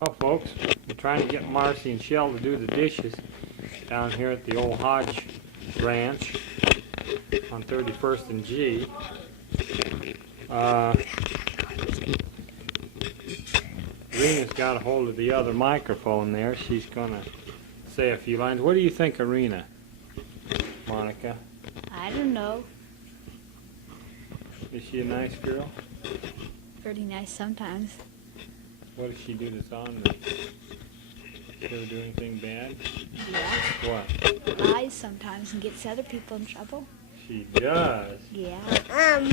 Well, folks, we're trying to get Marci and Shell to do the dishes down here at the old Hodge ranch on 31st and G. Arena's got a hold of the other microphone there. She's going to say a few lines. What do you think, Arena, Monica? I don't know. Is she a nice girl? Pretty nice sometimes. What does she do that's on there? She ever do anything bad? Yeah. What? Lies sometimes and gets other people in trouble. She does. Yeah.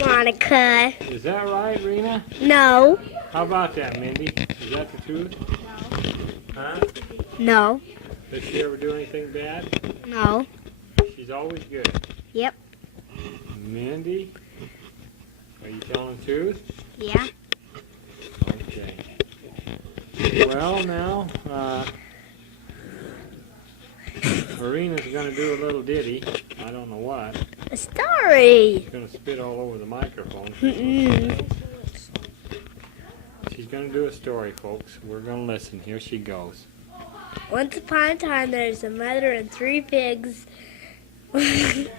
Monica. Is that right, Rena? No. How about that, Mindy? Is that the truth? No. Huh? No. Does she ever do anything bad? No. She's always good. Yep. Mindy? Are you telling the truth? Yeah. Okay. Well, now, Arena's going to do a little ditty. I don't know what. A story. She's going to spit all over the microphone. Mm-mm. She's going to do a story, folks. We're going to listen. Here she goes. Once upon a time, there's a mother and 3 pigs. And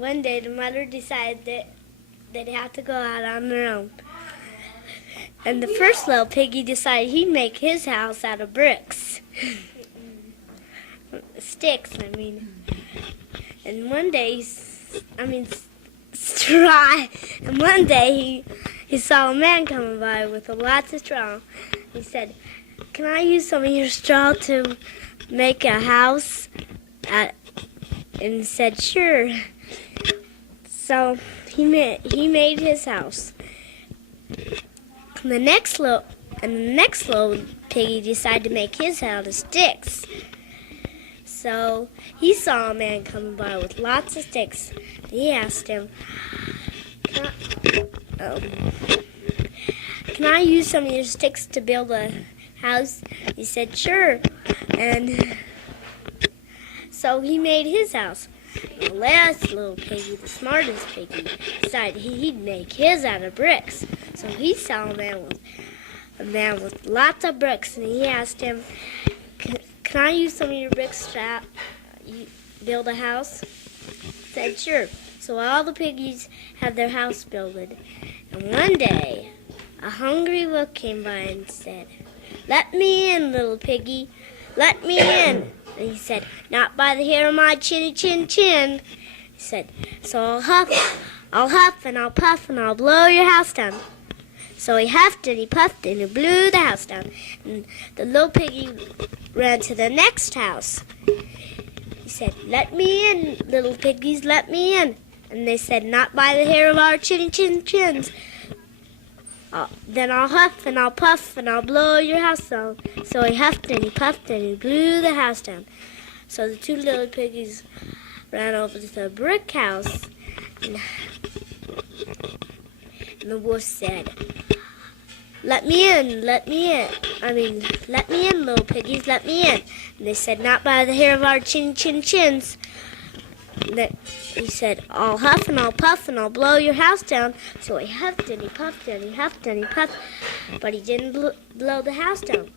one day, the mother decided that they'd have to go out on their own. And the first little piggy decided he'd make his house out of bricks. Sticks, I mean. And one day, straw. And one day, he saw a man coming by with lots of straw. He said, "Can I use some of your straw to make a house?" And he said, "Sure." So he made his house. And the next little piggy decided to make his out of sticks. So he saw a man coming by with lots of sticks. He asked him, "Can I use some of your sticks to build a house?" He said, "Sure." And so he made his house. The last little piggy, the smartest piggy, decided he'd make his out of bricks. So he saw a man with lots of bricks, and he asked him, "Can I use some of your bricks to build a house?" He said, "Sure." So all the piggies had their house built. And one day, a hungry wolf came by and said, "Let me in, little piggy. Let me in." And he said, "Not by the hair of my chinny chin chin." He said, "So I'll huff and I'll puff and I'll blow your house down." So he huffed and he puffed and he blew the house down. And the little piggy ran to the next house. He said, "Let me in, little piggies, let me in." And they said, "Not by the hair of our chinny chin chins." "Then I'll huff and I'll puff and I'll blow your house down." So he huffed and he puffed and he blew the house down. So the 2 little piggies ran over to the brick house, and the wolf said, "Let me in, let me in. Let me in, little piggies, let me in." And they said, "Not by the hair of our chin chin chins." He said, "I'll huff and I'll puff and I'll blow your house down." So he huffed and he puffed and he huffed and he puffed, but he didn't blow the house down.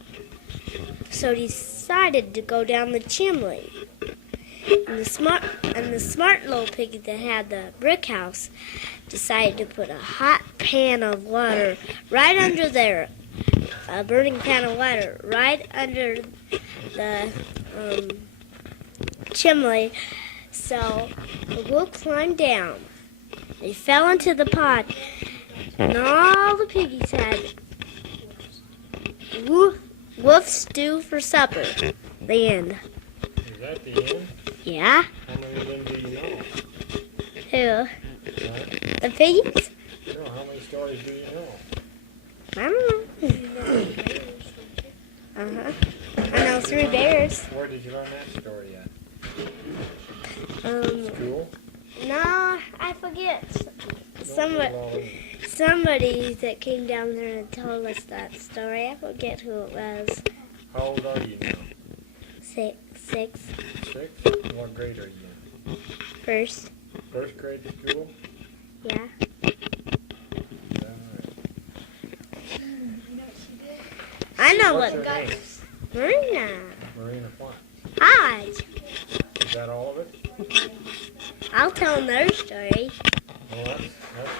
So he decided to go down the chimney. And the smart little piggy that had the brick house decided to put a hot pan of water right under there, a burning pan of water right under the chimney. So the wolf climbed down. He fell into the pot, and all the piggies had wolf stew for supper. The end. Is that the end? Yeah? How many of them do you know? Who? Huh? The piggies? No, how many stories do you know? I don't know. I know 3 bears. Where did you learn that story at? School? No, I forget. Somebody that came down there and told us that story. I forget who it was. How old are you now? 6. 6? What grade are you in? First. First grade school? Yeah. All right. know What's what. her name? Mariena. Mariena what? Hodge. Is that all of it? I'll tell another story. Well, that's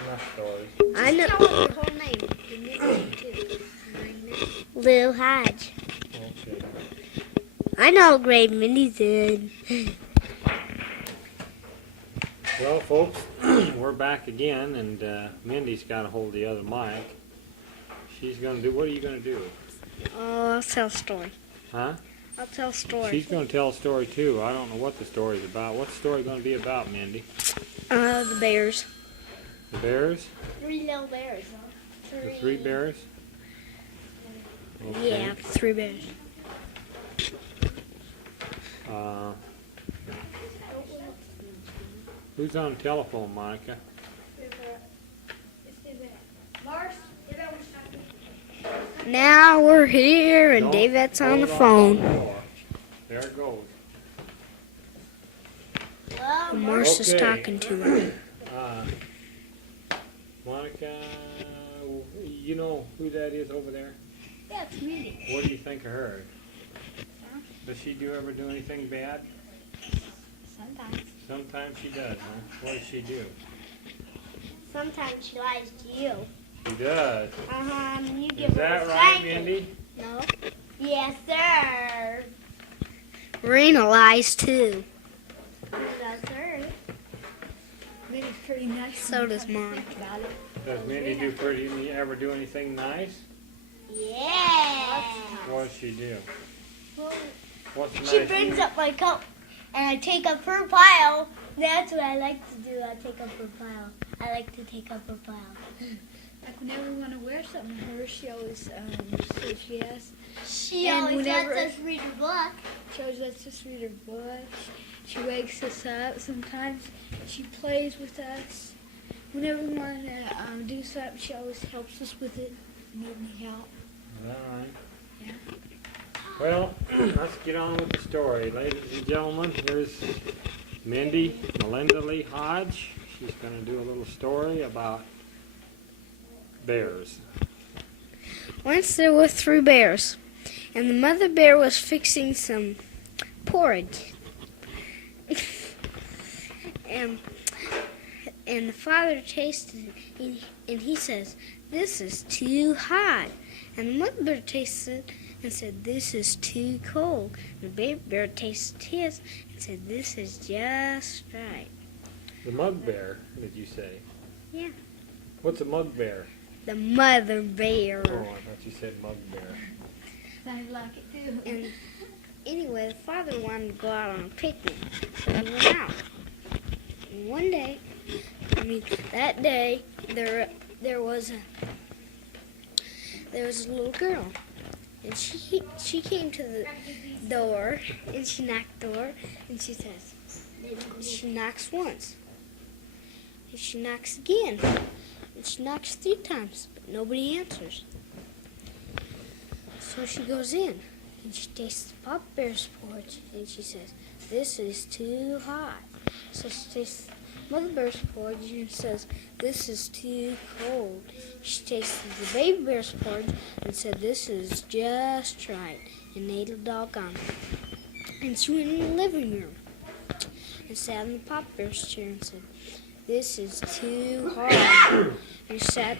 enough stories. I know. Tell us your whole name. Your nickname too. Mariena. Lil Hodge. Okay. I know how great Mindy's in. Well, folks, we're back again, and Mindy's got a hold of the other mic. She's going to do, what are you going to do? Oh, I'll tell a story. Huh? I'll tell a story. She's going to tell a story, too. I don't know what the story's about. What's the story going to be about, Mindy? The bears. The bears? 3 little bears. The 3 bears? Okay. Yeah, 3 bears. Who's on the telephone, Monica? Now we're here and Don't David's on the hold phone. door. There it goes. Marci's Okay. talking to her. Monica, you know who that is over there? Yeah, it's Mindy. What do you think of her? Huh? Does she ever do anything bad? Sometimes. Sometimes she does, huh? What does she do? Sometimes she lies to you. She does. And you Is give her that a right, spanking. Mindy? No. Yes, sir. Marina lies too. That's her. Mindy's pretty nice. So does Mom. Think about it. Does Mindy ever do anything nice? Yeah. What does she do? Well, What's She nice? brings up my cup and I take up her pile. That's what I like to do. I take up her pile. I like to take up her pile. like whenever we want to wear something to her, she always says yes. She And always whenever- lets us read her book. She always lets us read her book. She wakes us up sometimes. She plays with us. Whenever we want to do something, she always helps us with it. Need any help? All right. Yeah. Well, let's get on with the story. Ladies and gentlemen, here's Mindy Melinda Lee Hodge. She's going to do a little story about bears. Once there were 3 bears, and the mother bear was fixing some porridge. and the father tasted it, and he says, "This is too hot." And the mother bear tasted it and said, "This is too cold." And the baby bear tasted his and said, "This is just right." The mug bear, did you say? Yeah. What's a mug bear? The mother bear. Oh, I thought you said mug bear. Sounded like it too. And anyway, the father wanted to go out on a picnic, so he went out. And one day, that day, there was a little girl, and she came to the door, and she knocked the door, and she says, she knocks once, and she knocks again, and she knocks 3 times, but nobody answers. So she goes in, and she tastes the Papa Bear's porridge, and she says, "This is too hot." So she tastes Mother Bear's porridge and says, "This is too cold." She tasted the Baby Bear's porridge and said, "This is just right," and ate a doggone. And she went in the living room and sat in the Papa Bear's chair and said, "This is too hard." And sat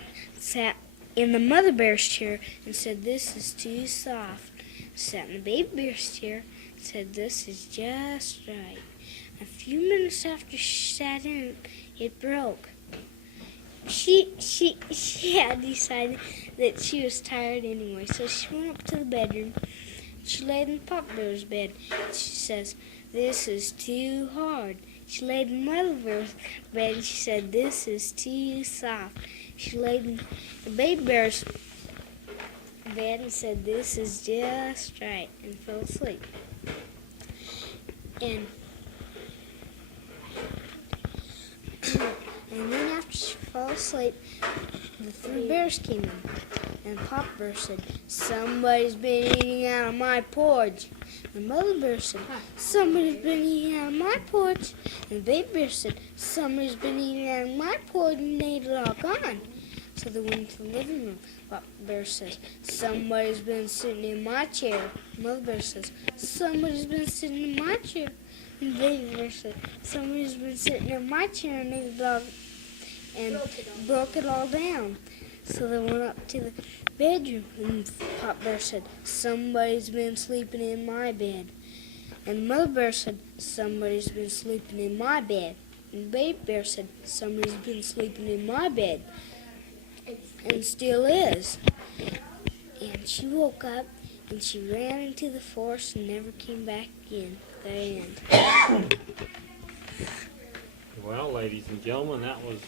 in the Mother Bear's chair and said, "This is too soft." Sat in the Baby Bear's chair and said, "This is just right." A few minutes after she sat in, it broke. She had decided that she was tired anyway, so she went up to the bedroom. She laid in Papa Bear's bed. She says, "This is too hard." She laid in Mother Bear's bed and she said, "This is too soft." She laid in the Baby Bear's bed and said, "This is just right," and fell asleep. And then after she fell asleep, the 3 bears came in. And Papa Bear said, "Somebody's been eating out of my porridge." And Mother Bear said, "Somebody's been eating out of my porridge." And the Baby Bear said, "Somebody's been eating out of my porridge," and ate it all gone. So they went into the living room. Papa Bear says, somebody's been sitting in my chair. Mother Bear says, somebody's been sitting in my chair. And Baby Bear said, somebody's been sitting in my chair and they broke it all down. So they went up to the bedroom and Papa Bear said, somebody's been sleeping in my bed. And Mother Bear said, somebody's been sleeping in my bed. And Baby Bear said, somebody's been sleeping in my bed. And still is. And she woke up and she ran into the forest and never came back in. The end. Well, ladies and gentlemen, that was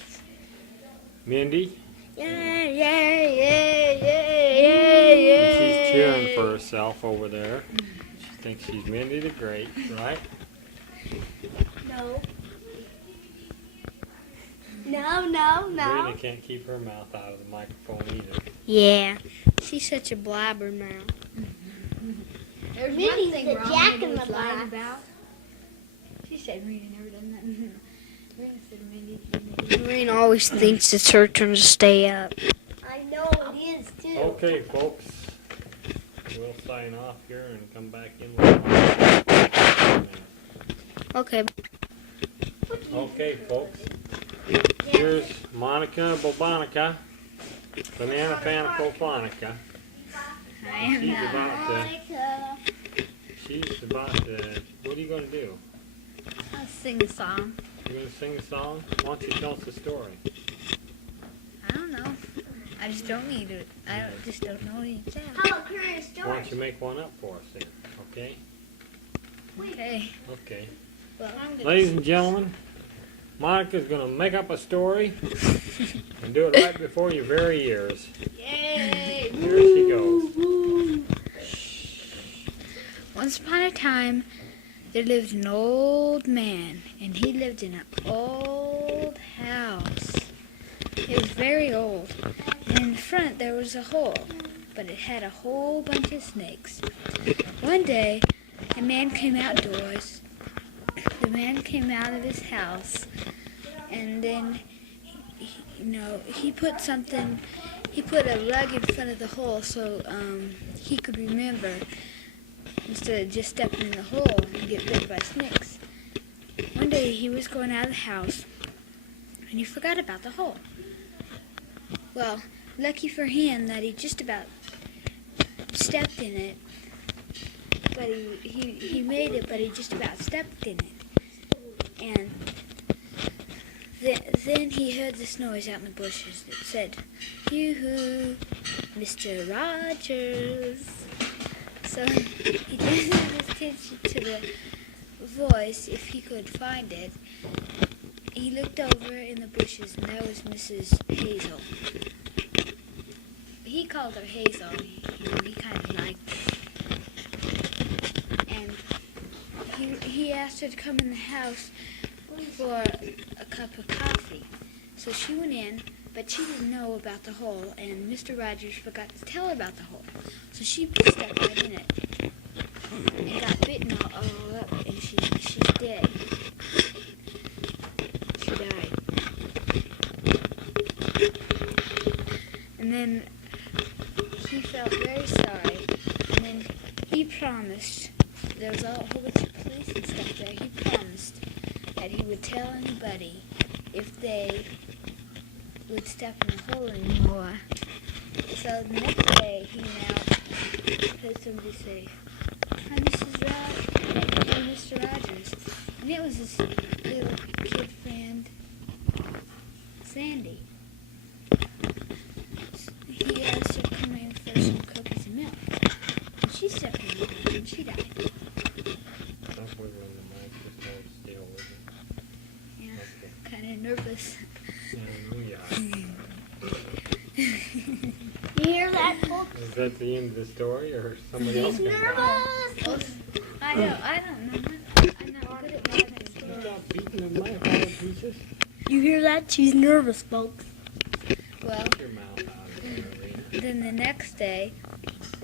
Mindy. Yay, yay, yay, yay, yay, And she's yay. cheering for herself over there. She thinks she's Mindy the Great, right? No. No. Mariena can't keep her mouth out of the microphone either. Yeah. She's such a blabber now. There's Mindy's one thing the wrong Jack Mindy in the was lying Box. about. She said Rena never done that. Rena said Mindy. Marina always thinks it's her turn to stay up. I know it is too. Okay, folks. We'll sign off here and come back in with Okay. Okay, folks. Here's Monica Bobonica, Banana Fanapophonica. She's about to, what are you going to do? I'll sing a song. You're going to sing a song? Why don't you tell us a story? I don't know. I just don't need it. Just don't know any sound. How about current Why don't you make one up for us then? Okay? Okay. Okay. Well, Ladies and gentlemen, Monica's going to make up a story and do it right before your very ears. yay! Here she goes. Once upon a time, there lived an old man, and he lived in an old house. It was very old, and in the front there was a hole, but it had a whole bunch of snakes. One day, a man came outdoors. The man came out of his house, and then, he put a rug in front of the hole so he could remember instead of just stepping in the hole and get bit by snakes. One day he was going out of the house, and he forgot about the hole. Well, lucky for him that he just about stepped in it, but he made it, but he just about stepped in it. And then he heard this noise out in the bushes. It said, "Yoo-hoo, Mr. Rogers." So he turned his attention to the voice, if he could find it. He looked over in the bushes, and there was Mrs. Hazel. He called her Hazel. He kind of liked her. And he asked her to come in the house for a cup of coffee. So she went in, but she didn't know about the hole, and Mr. Rogers forgot to tell her about the hole. So she stepped right in it and got bitten all up, and she's dead. She died. And then he felt very sorry, and then he promised, there was a whole bunch of police and stuff there, he promised that he would tell anybody if they would step in the hole anymore. So the next day, he heard somebody say, "Hi, Mrs. Hi, Mr. Rogers." And it was his little kid friend, Sandy. He asked her to come in for some cookies and milk. And she stepped in the hole and she died. Stop wiggling the mic, just hold still with it. Yeah, Okay. kind of nervous. Hallelujah. You hear that, folks? Is that the end of the story, or somebody else? He's can- nervous. I don't know. I'm not good at math. Stop beating the mic all to pieces. You hear that? She's nervous, folks. Well, Get your mouth out of there, Mariena. then the next day,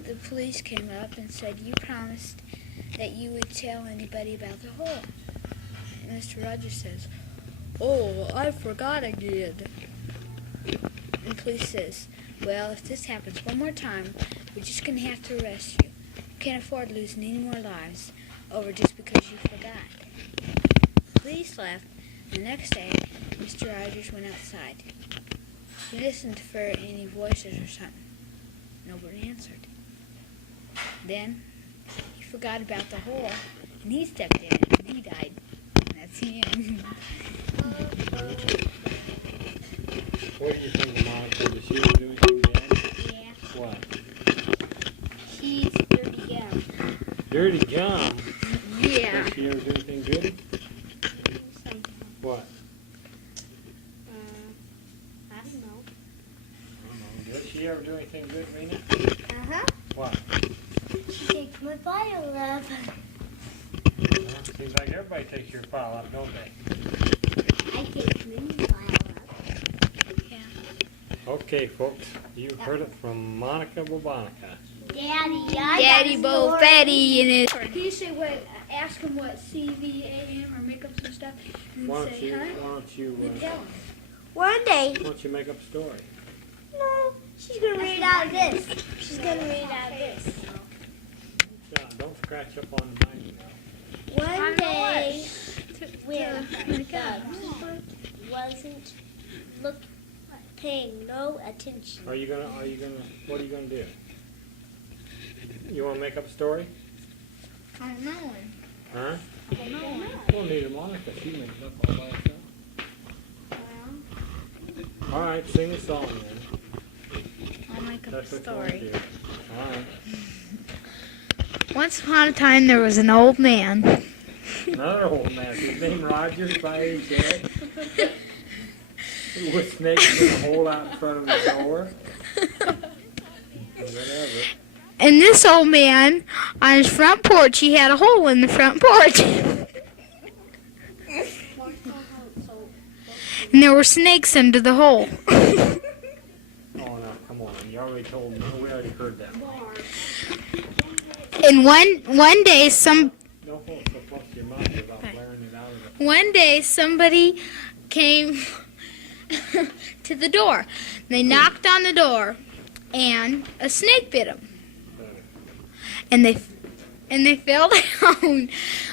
the police came up and said, "You promised that you would tell anybody about the hole." And Mr. Rogers says, "Oh, I forgot again." And the police says, Well, if this happens one more time, we're just going to have to arrest you. We can't afford losing any more lives over just because you forgot. Police left. The next day, Mr. Rogers went outside. He listened for any voices or something. Nobody answered. Then, he forgot about the hole, and he stepped in, and he died. And that's the end. What do you think, Monica? Does she ever do anything bad? Yeah. What? She's dirty gum. Dirty gum? Yeah. Does she ever do anything good? Something. What? I don't know. I don't know. Does she ever do anything good, Rena? Uh-huh. What? She takes my bottle up. Well, seems like everybody takes your file up, don't they? I take Mindy's bottle up. Yeah. Okay, folks. You heard it from Monica Bobonica. Daddy Bo Fatty in it. Can you say what? Ask him what CVAM or make up some stuff, and Why say, huh? don't you Tell him. One day. why don't you make up a story? No, she's gonna read out this. She's gonna read out this. John, don't scratch up on the mic now. One day, when when the wasn't paying no attention. What are you gonna do? You wanna make up a story? I don't know. Huh? I don't know. We'll need a Monica. She makes it up all by herself. All right, sing a song then. I'll make up That's a what you want to story. do. All right. Once upon a time, there was an old man. Another old man. His name Rogers by his head. With snakes in a hole out in front of the door. Whatever. And this old man, on his front porch, he had a hole in the front porch. And there were snakes under the hole. Oh, no, come on. You already told me. We already heard that. And one day, Don't hold it so close to your mouth without blaring it out of the... one day somebody came to the door. They knocked on the door, and a snake bit them. And they fell down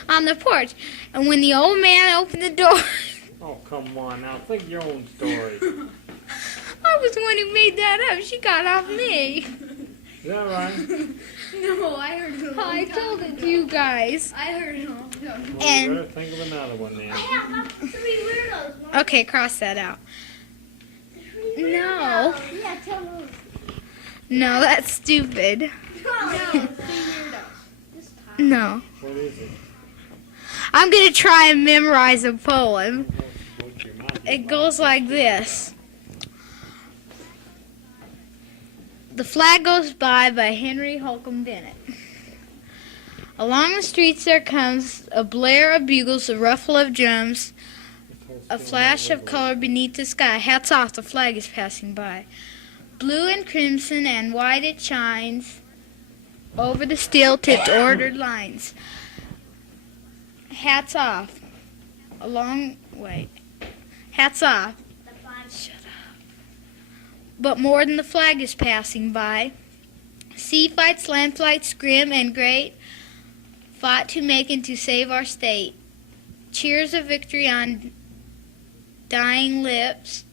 on the porch. And when the old man opened the door, Oh, come on now. Think your own story. I was the one who made that up. She got off me. Is that right? No, I heard it. I told it to you guys. I heard it all. No. Well, And- you better think of another one then. Okay, cross that out. No. Yeah, tell them. No, that's stupid. No, say weirdos. This time. No. What is it? I'm going to try and memorize a poem. Don't hold it close to your mouth. It goes like this. The Flag Goes By Henry Holcomb Bennett. Along the streets there comes a blare of bugles, a ruffle of drums, a flash of color beneath the sky. Hats off, the flag is passing by. Blue and crimson and white it shines over the steel-tipped ordered lines. Hats off. Hats off. Shut up. But more than the flag is passing by. Sea fights, land fights, grim and great, fought to make and to save our state. Cheers of victory on dying lips.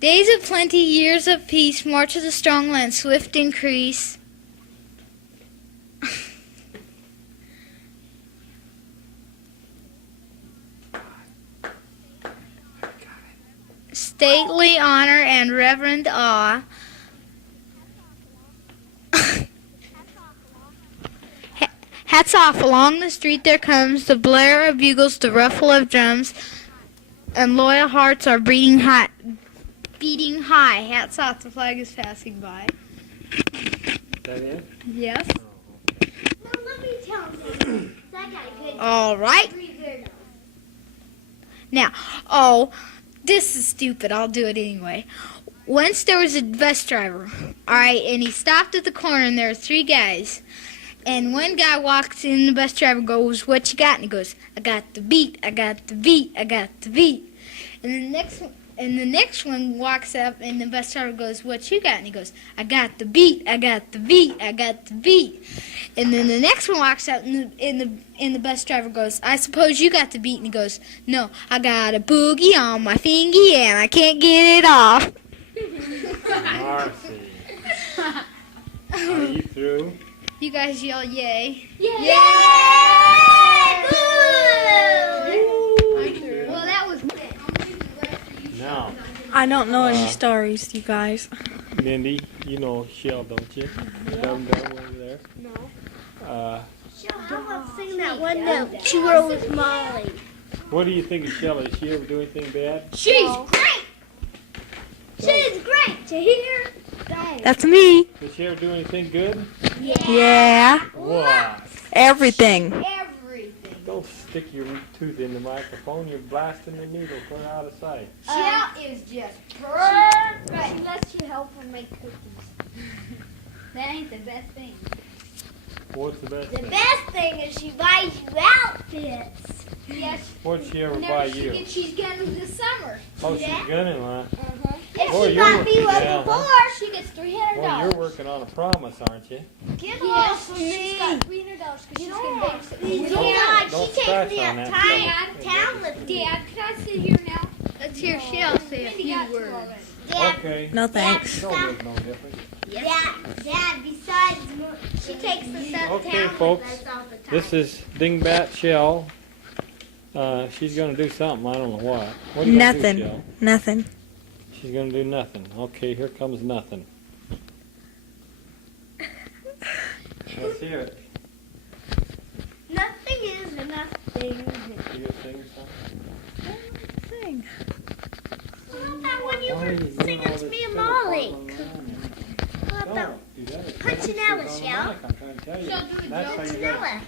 Days of plenty, years of peace, march of the strong land, swift increase. Stately honor and reverend awe. Hats off, along the street there comes the blare of bugles, the ruffle of drums, and loyal hearts are beating high. Hats off, the flag is passing by. Is that it? Yes. Oh, okay. No, let me tell them. That got a good All right. three weirdos. Now, this is stupid. I'll do it anyway. Once there was a bus driver, all right, and he stopped at the corner, and there were three guys. And one guy walks in, the bus driver goes, "What you got?" And he goes, "I got the beat, I got the beat, I got the beat." And the next And the next one walks up, and the bus driver goes, "What you got?" And he goes, "I got the beat, I got the beat, I got the beat." And then the next one walks up, and the bus driver goes, "I suppose you got the beat." And he goes, "No, I got a boogie on my fingy, and I can't get it off." Marci. Are you through? You guys yell yay. Yay! Well, that was Now, I don't know any stories, you guys. Mindy, you know Shell, don't you? Dum Dum over there. No. Uh, How about sing that one that she wrote with Molly? what do you think of Shell? Does she ever do anything bad? She's great! She's great to hear. That's me. Does she ever do anything good? Yeah. What? Everything. everything. Don't stick your tooth in the microphone. You're blasting the needle clear out of sight. Shell is just perfect. She lets you help her make cookies. That ain't the best thing. What's the best The thing? best thing is she buys you outfits. Yes. What'd she ever buy Whenever she you? gets, she's getting this summer. Oh, she's gonna, huh? If Boy, she you're bought me working one now, huh? before, She gets $300. Well, you're working on a promise, aren't you? give Yes, off for she's me. got $300 because she's getting babysit. Dad, Don't she takes scratch me on that. uptown town with me. Dad, can I sit here now? Let's hear Shell say a Mindy few got words. Dad, Okay. No thanks. No good, no different. Dad, besides, she takes us uptown Okay, with folks, us all the time. This is Dingbat Shell. She's gonna do something. I don't know what. What are you gonna do, Nothing. Shell? Nothing. She's gonna do nothing. Okay, here comes nothing. Let's hear it. Nothing is nothing. You gonna sing something? Thing. How about when you Why are were you doing singing all to this me and stuff Molly? all around How you? about Don't do that. It's Punchinella, on the Shell? mic, I'm trying to tell you. Shell, do a That's how you Punchinella?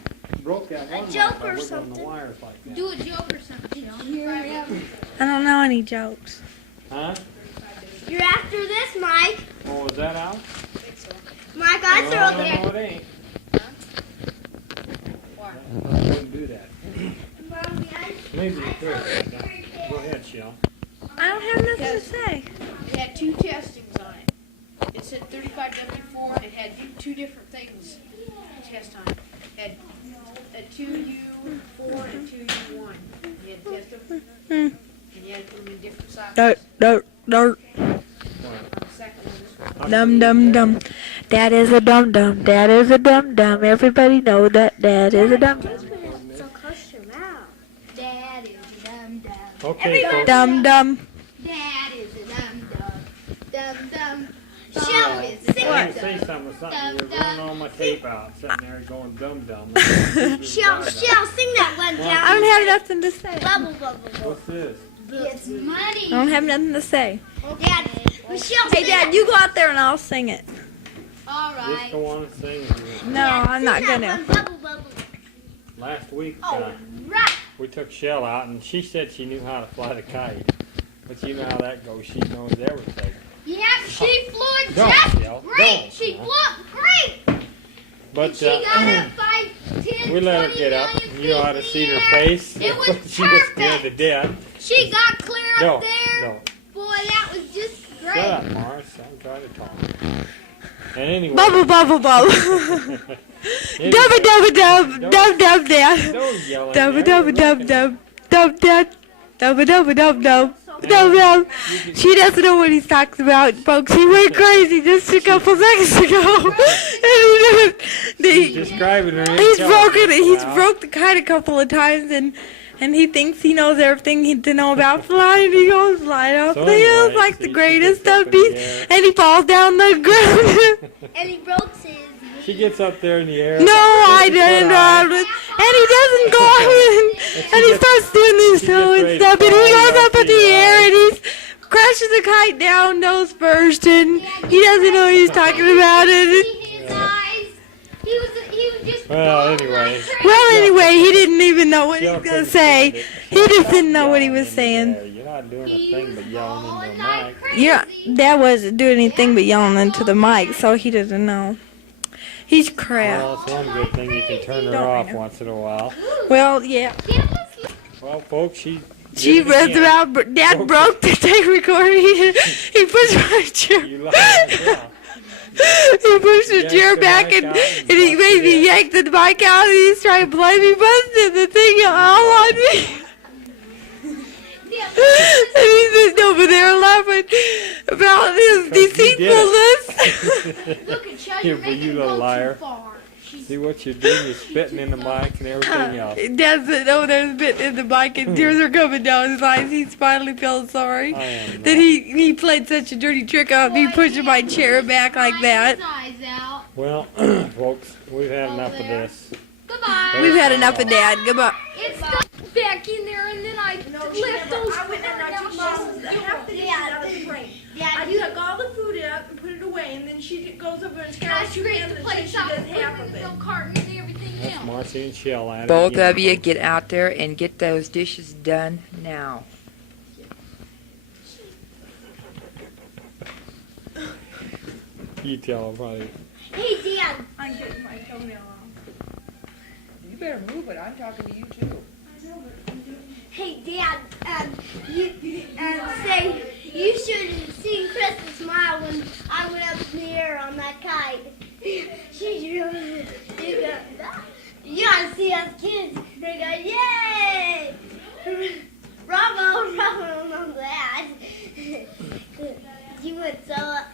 broke that A one joke mic by or wiggling the something. wires like that. Do a joke or something, Shell. I don't know any jokes. Huh? You're after this, Mike. Oh, is that out? Mike, I No, throw there. no, it ain't. I wouldn't do that. Maybe you could. Go ahead, Shell. I don't have nothing to say. It had two testings on it. It said 35W4 and it had two different things to test on it. It had a 2U4 and a 2U1. You had to test them and you had to put them in different sockets. Dirt, dirt, dirt. On the second one, this one. Dum dum dum. Dad is a dum dum. Dad is a dum dum. Everybody know that Dad is a dum dum. So close to your mouth. Dad is a dum-dum. Okay, folks. Dum dum. Dad is a dum-dum. Dum-dum. Shell, Shell is a sing I it. didn't say something with something. You're running all my tape out, sitting there going dum dum. Shell, sing that one down. I don't have nothing to say. Bubble, bubble, bubble. What's this? It's money. I don't have nothing to say. Dad, Michelle, Hey, Dad, you go out there and I'll sing it. All Just right. go on and sing. No, I'm not gonna. Bubble, bubble. Last week, Right. we took Shell out, and she said she knew how to fly the kite. But you know how that goes. She knows everything. Yep, she flew Don't, just Shell. great. Don't. She flew great. But She got up 5, 10, we let her 20 get up. million You ought to feet see in her the air. face. It was She was scared to perfect. death. She got clear up No, there. no. Boy, that was just Shut great. up, Mars. I'm trying to talk. And anyway. Bubble, bubble, bubble. Anyway, Dub, dub, dub, dub, dub, dab. Don't yell at Dub, me. dub, You're dub, looking- dub, dub, dub. Dub, dub, dub, dub. Dub, dub. She doesn't know what he's talking about, folks. He went crazy just a couple seconds ago. She's describing her. He's broken. He's Wow. broke the kite a couple of times, and he thinks he knows everything he to know about flying. He goes flying off So the hills anyway, like see, the she greatest gets up of in the beasts, air. and he falls down the ground. And he broke his. She gets up there in the air. No, I 50 foot didn't. high. And he doesn't go in. And he starts doing this she slow gets and ready to stuff. And he fly goes up up in the the air air. and he crashes the kite down nose first. And he doesn't know what he's talking about it. His eyes. He was just Well, going anyway. like crazy. Well, anyway, he didn't even know what he Shell was going couldn't to say. stand it. He just Stop didn't know what he yelling was in the saying. air. You're not doing a He thing was but yelling going into like the mic. crazy. Yeah, Dad wasn't doing anything but yelling into the mic, so he doesn't know. He's crap. Well, it's one good thing you can turn her Don't off mind her. once in a while. Well, yeah. Well, folks, She runs around. Dad broke the tape recorder. He pushed my chair. You lied as well. He pushed the Yanked chair the back mic and out and he made busted me it. yank the mic out and he's trying to blame me, busted the thing all on me. And he's over there laughing about his 'Cause you did deceitfulness. Look at Chad, You you're making little it go liar. too far. See what you're doing? You're spitting in the mic and everything else. Dad's sitting over there spitting in the mic and tears are coming down his eyes. He's finally feeling sorry I am that not. he played such a dirty trick on me pushing my chair back like that. Eyes out. Well, folks, we've had enough of this. Goodbye. We've had enough of Dad. Goodbye. It's stuck back in there, and then I left those. I went and I took half the dishes out of the tray. I took all the food out and put it away, and then she goes over and And I scratches two scraped hands the and plates she out does and put half it of in the it. milk carton and everything That's else. Marci and Shell at it Both again, of you folks. get out there and get those dishes done now. You tell them probably. Hey, Dad. I'm getting my toenail off. You better move it. I'm talking to you too. Hey, Dad. You say you should have seen Kristen smile when I went up in the air on that kite. She's really, you gotta see us kids. They go, yay! Bravo, bravo on that. You went so up.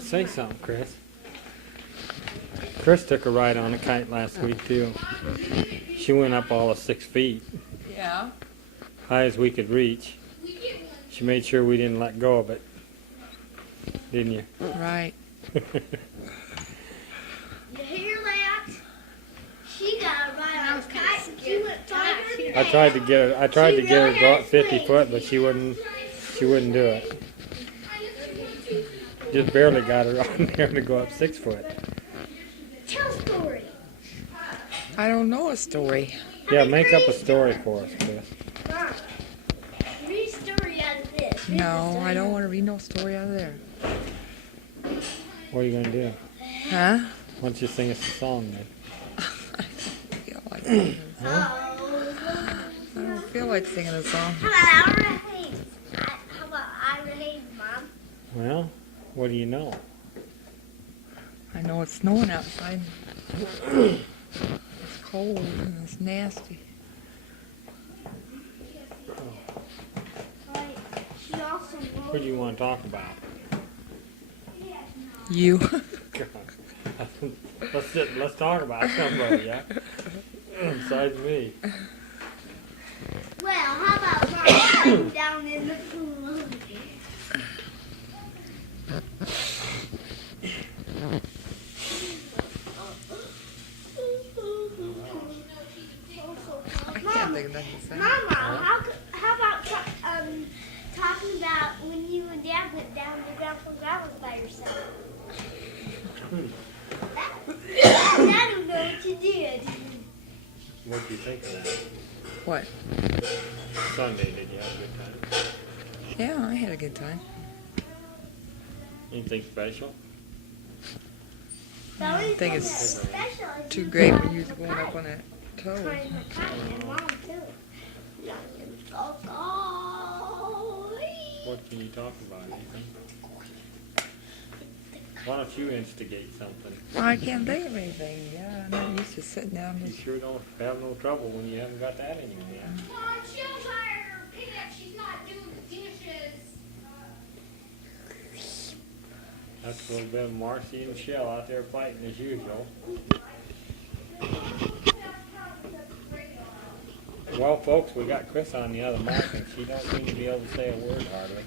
Say something, Chris. Chris took a ride on a kite last week too. She went up all of 6 feet, Yeah. high as we could reach. She made sure we didn't let go of it, didn't you? Right. You hear that? She got right on the kite. She went farther. I tried to get her. I tried to get her to go up 50 foot, but she wouldn't. She wouldn't do it. Just barely got her on there to go up 6 foot. Tell a story. I don't know a story. Yeah, make up a story for us, Chris. Mom, read a story out of this. No, I don't want to read no story out of there. What are you gonna do? Huh? Why don't you sing us a song then? Feel like singing. Oh. I don't feel like singing a song. How about Ira Hayes? How about Ira Hayes, Mom? Well, what do you know? I know it's snowing outside. It's cold and it's nasty. She also What do you want to talk about? You. Let's talk about somebody, yeah? Besides me. well, how about Mom down in the pool? I can't think of nothing to say. Mama, how about talking about when you and Dad went down to Grandpa Grandma's by yourself? I don't know what you did. What do you think of that? What? Sunday, did you have a good time? Yeah, I had a good time. Anything special? The only think thing it's that's special is Too you great got when you was the going up on that toe. Trying to kite, and Mom too. What can you talk about? Anything? Why don't you instigate something? I can't think of anything. Yeah, I'm not used to sitting down. You sure don't have no trouble when you haven't got that in your hand. Mom, she'll hire her pickup. She's not doing the dishes. That's a little bit of Marci and Shell out there fighting as usual. Well, folks, we got Chris on the other mic, and she don't seem to be able to say a word hardly.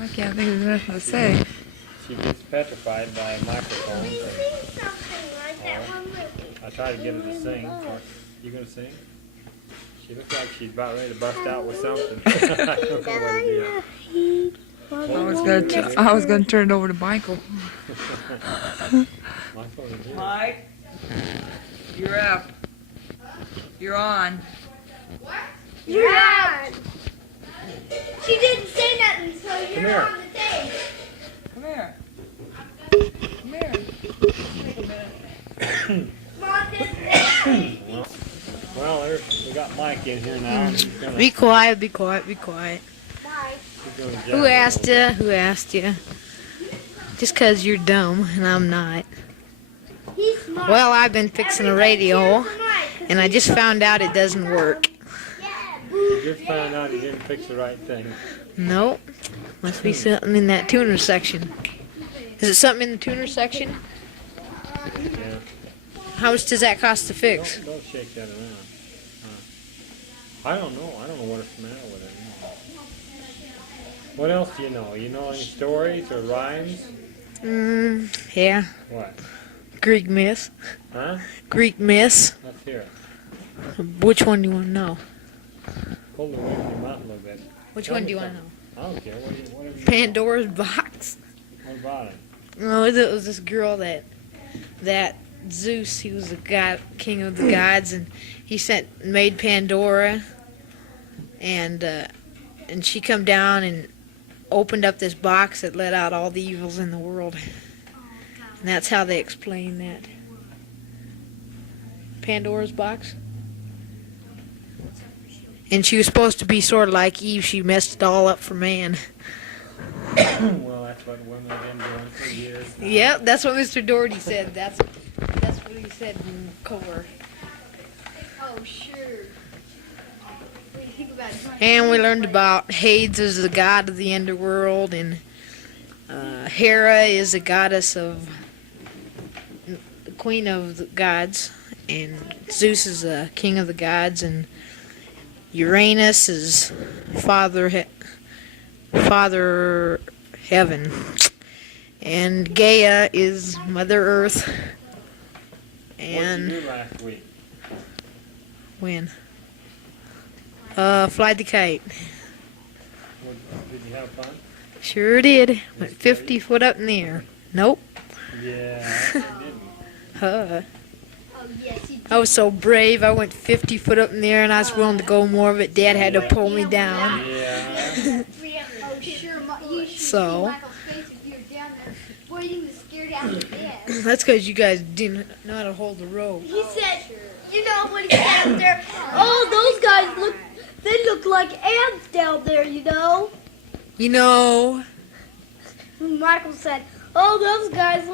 I can't think of nothing to say. She gets petrified by microphones. Sing something like that one movie. I try to get her to sing. You gonna sing? She looks like she's about ready to bust out with something. I don't know what it is. I was gonna turn it over to Michael. Michael is here. Mike, you're up. You're on. You're on. She didn't say nothing, so Come you're here. on the tape. Come here. Come here. Take a minute. Mom didn't say anything. Well, we got Mike in here now. And he's gonna, Be quiet, be quiet, be quiet. he's gonna Who asked you? Who asked you? Just 'cause you're dumb and I'm not. He's smart. Well, I've been fixing a radio, and I just found out it doesn't work. You just found out he didn't fix the right thing. Nope. Must be something in that tuner section. Is it something in the tuner section? Yeah. How much does that cost to fix? Don't shake that around. I don't know. I don't know what's the matter with it. What else do you know? You know any stories or rhymes? Yeah. What? Greek myth. Huh? Greek myth. Let's hear it. Which one do you want to know? Hold it away from your mouth a little bit. Which Tell one me do you want to something. know? I don't care. Whatever you Pandora's box. What about it? No, it was this girl that Zeus, he was the god, king of the gods, and he made Pandora, and she come down and opened up this box that let out all the evils in the world, and that's how they explain that. Pandora's box. And she was supposed to be sort of like Eve. She messed it all up for man. Well, that's what women have been doing for years. Yep, that's what Mr. Doherty said. That's what he said in cover. Oh, sure. What do you think about it? And we learned about Hades as the god of the underworld, and Hera is the goddess of the queen of the gods, and Zeus is the king of the gods, and Uranus is Father Heaven, and Gaia is Mother Earth. What And did you do last week? when? Fly the kite. Did you have fun? Sure did. Went 50 foot up in the air. Nope. Yeah, I didn't. Huh. Oh, yes, he I was so brave. I went 50 foot up in the air, and I was willing to go more, but Dad had to pull me down. Yeah. Oh, sure. You should So? see Michael's face if you were down there. Boy, he was scared out of death. That's because you guys didn't know how to hold the rope. He said, you know, when he sat up there, oh, those guys they look like ants down there, you know. You know. Michael said, oh, those guys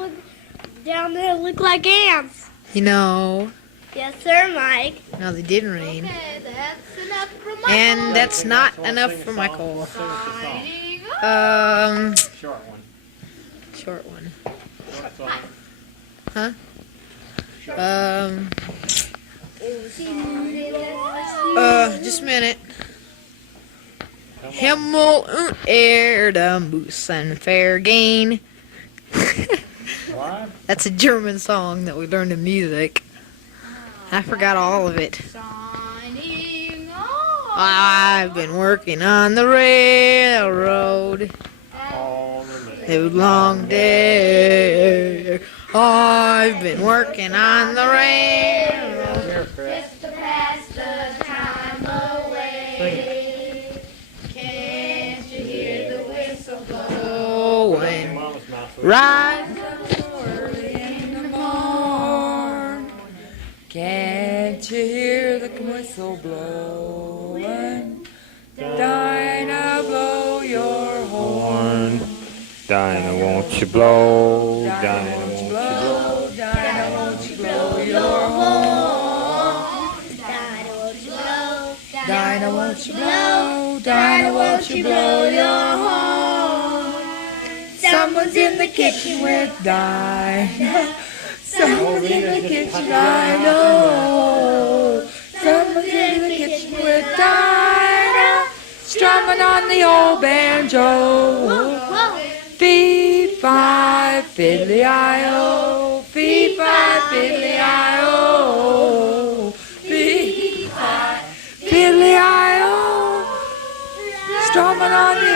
down there look like ants. You know. Yes, sir, Mike. No, they didn't rain. Okay, that's enough for Michael. And that's Sing not a song, enough sing a for song. Michael. Sing us a song. Short one. Short one. Short song. Just a minute. Himmel und Erde müssen vergehen. What? That's a German song that we learned in music. I forgot all of it. Signing off. I've been working on the railroad. All the A long day. I've been working on the railroad. Here, Chris. Just to pass the time away. Sing it. Can't you hear the whistle blow? Oh, and Mama's mouth. rise. Can't you hear the whistle blowing? Dinah, blow your horn. Dinah, won't you blow? Dinah, won't you blow? Dinah, won't you blow your horn? Dinah, won't you blow? Dinah, won't you blow your horn? Someone's in the kitchen with Dinah. Someone's in the kitchen, I know. Someone's in the kitchen with Dinah, strumming on the old banjo. Fee-fi, fiddly-I-o, fee-fi, fiddly-I-o, fee-fi, fiddly-I-o, strumming on the